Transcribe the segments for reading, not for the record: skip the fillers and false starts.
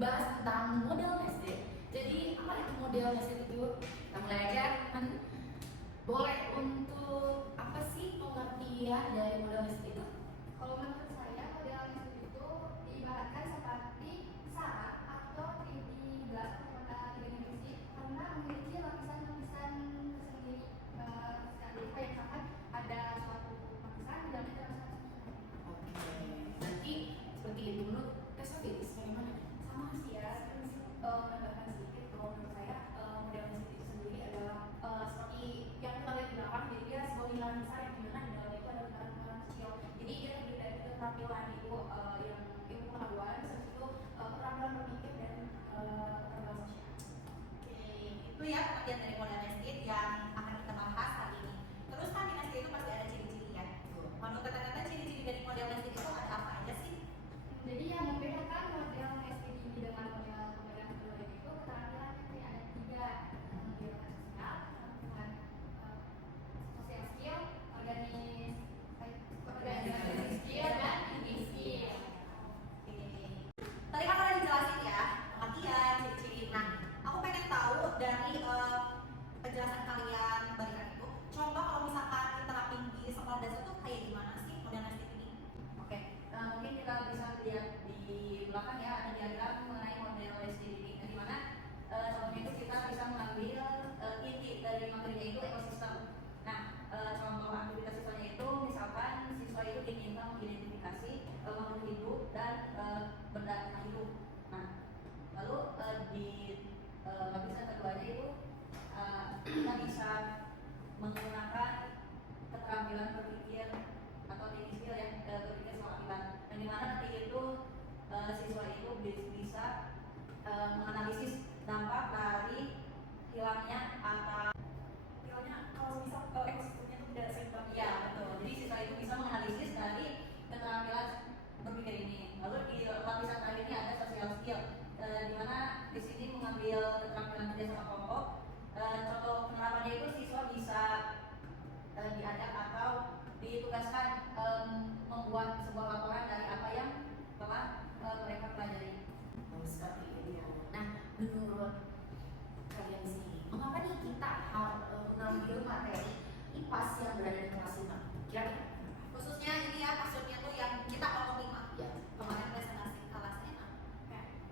membahas tentang model nested. Jadi apa itu model nested itu? Kita mulai aja. Boleh untuk apa sih pengertian dari model nested itu? Kalau menurut saya, model nested itu diibaratkan seperti sarang atau 3D glass atau 3D magnetic karena memiliki lapisan-lapisan tersendiri. Jadi kayak misalkan ada suatu lapisan di dalamnya ada lapisan. Oke, nanti seperti itu menurut Tesofis bagaimana? Sama sih ya, menambahkan sedikit kalau menurut saya model nested itu sendiri adalah seperti yang kita lihat di belakang, jadi dia sebuah lingkaran besar yang dimana di dalamnya itu ada lingkaran-lingkaran kecil. Jadi dia terdiri dari keterampilan itu yang ilmu pengetahuan, terus itu keterampilan berpikir dan keterampilan sosial. Oke, itu ya pengertian dari model nested yang akan kita bahas hari ini. Terus kan di nested itu pasti ada ciri-ciri ya. Menurut kata-kata ciri-ciri dari model nested itu ada apa aja sih? Jadi yang membedakan model nested ini dengan model kedua itu keterampilannya kayak ada 3, keterampilan sosial, keterampilan social skill, organisasi skill, dan thinking skill. Oke. Tadi kan udah dijelasin ya pengertian, ciri-ciri. Nah, aku pengen tahu dari penjelasan kalian barisan itu. Coba kalau misalkan diterapin di sekolah dasar tuh kayak gimana sih model nested ini? Oke, mungkin kita bisa lihat di belakang ya ada diagram mengenai model nested ini, di mana contohnya itu kita bisa mengambil inti dari materinya itu ekosistem. Nah, contoh aktivitas siswanya itu misalkan siswa itu diminta mengidentifikasi makhluk hidup dan benda tak hidup. Nah, lalu di lapisan keduanya itu kita bisa menggunakan keterampilan berpikir atau thinking skill ya, berpikir soal akibat. Yang dimana nanti itu siswa itu bisa menganalisis dampak dari hilangnya atau kalau misal ekosistemnya itu tidak seimbang. Ya betul. Jadi siswa itu bisa menganalisis dari keterampilan berpikir ini. Lalu di lapisan terakhirnya ada social skill, di mana di sini mengambil keterampilan kerja sama kelompok. Contoh penerapannya itu siswa bisa diajak atau ditugaskan membuat sebuah laporan dari apa yang telah mereka pelajari. Seperti itu. Nah, menurut kalian di sini, mengapa nih kita harus mengambil materi IPAS yang berada di kelas 5? Kira-kira? Khususnya ini ya maksudnya tuh yang kita kelompok 5 Ya, kemarin presentasi kelas 5.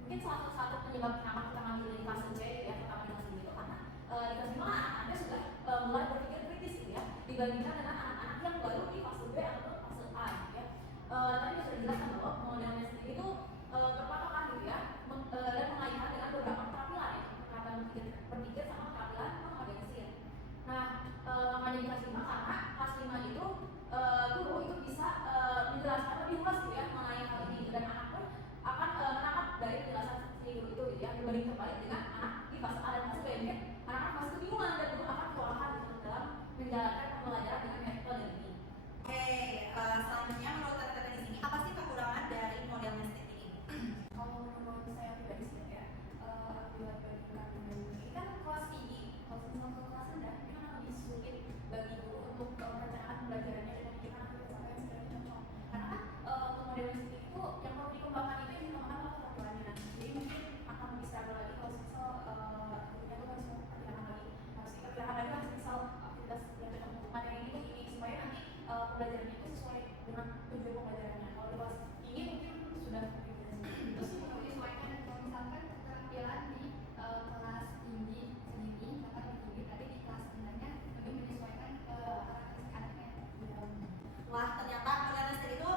Mungkin salah satu penyebab kenapa kita ngambil di fase C ya, pertama dengan sendiri itu karena di kelas 5 anak-anaknya sudah mulai berpikir kritis gitu ya, dibandingkan dengan anak-anak yang baru di fase B atau fase A gitu ya. Tadi sudah dijelaskan bahwa modelnya sendiri itu berpatokan gitu ya, dan mengaitkan dengan beberapa keterampilan ya, keterampilan berpikir sama keterampilan mengorganisir. Nah, makanya di kelas 5 karena kelas 5 itu guru itu bisa menjelaskan lebih luas gitu ya mengenai hal ini, dan anak pun akan menangkap dari penjelasan si guru itu gitu ya, dibanding terbalik dengan anak di fase A dan fase B. Mungkin anak-anak masih kebingungan dan guru akan kewalahan gitu dalam menjalankan pembelajaran dengan metode ini. Oke, selanjutnya menurut kata-kata di sini apa sih kekurangan dari model nested ini? Kalau menurut saya pribadi sih ya, dibandingkan ini kan kelas tinggi, kalau misalnya ke kelas rendah ini kan lebih sulit bagi guru untuk merencanakan pembelajarannya dan memikirkan apa yang sebenarnya cocok. Karena kan untuk model nested itu yang perlu dikembangkan itu yang dikembangkan adalah keterampilannya. Jadi mungkin akan lebih stabil lagi kalau misal gurunya itu harus memperhatikan lagi, harus diperhatikan lagi harus misal aktivitas yang cocok untuk materi ini supaya nanti pembelajarannya itu sesuai dengan tujuan pembelajarannya. Kalau di kelas tinggi mungkin sudah Itu sih menyesuaikan kalau misalkan keterampilan di kelas tinggi sendiri, misalkan lebih tinggi tadi di kelas rendahnya lebih menyesuaikan ke karakteristik anaknya. Wah, ternyata model nested itu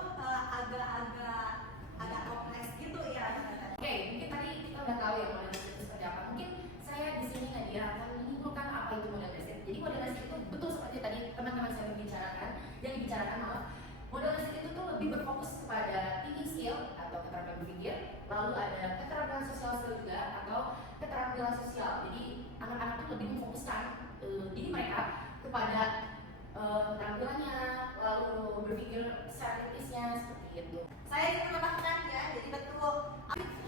agak kompleks gitu ya. Oke, mungkin tadi kita udah tahu ya model nested itu seperti apa. Mungkin saya di sini Nadia akan menyimpulkan apa itu model nested. Jadi model nested itu betul seperti tadi teman-teman saya dibicarakan malah model nested itu tuh lebih berfokus kepada thinking skill atau keterampilan berpikir, lalu ada keterampilan sosial skill juga atau keterampilan sosial. Jadi anak-anak tuh lebih memfokuskan diri mereka kepada keterampilannya, lalu berpikir secara kritisnya seperti itu. Saya ingin menambahkan ya, jadi betul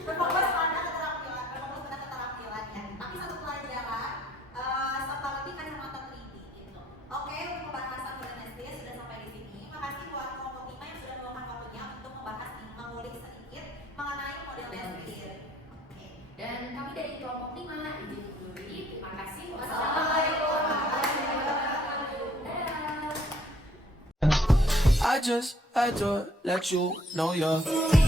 berfokus pada keterampilannya. Tapi satu pelajaran seperti kacamata 3D gitu. Oke, untuk pembahasan model nested sudah sampai di sini. Makasih buat kelompok 5 yang sudah meluangkan waktunya untuk mengulik sedikit mengenai model nested. Oke. just had to let you know you're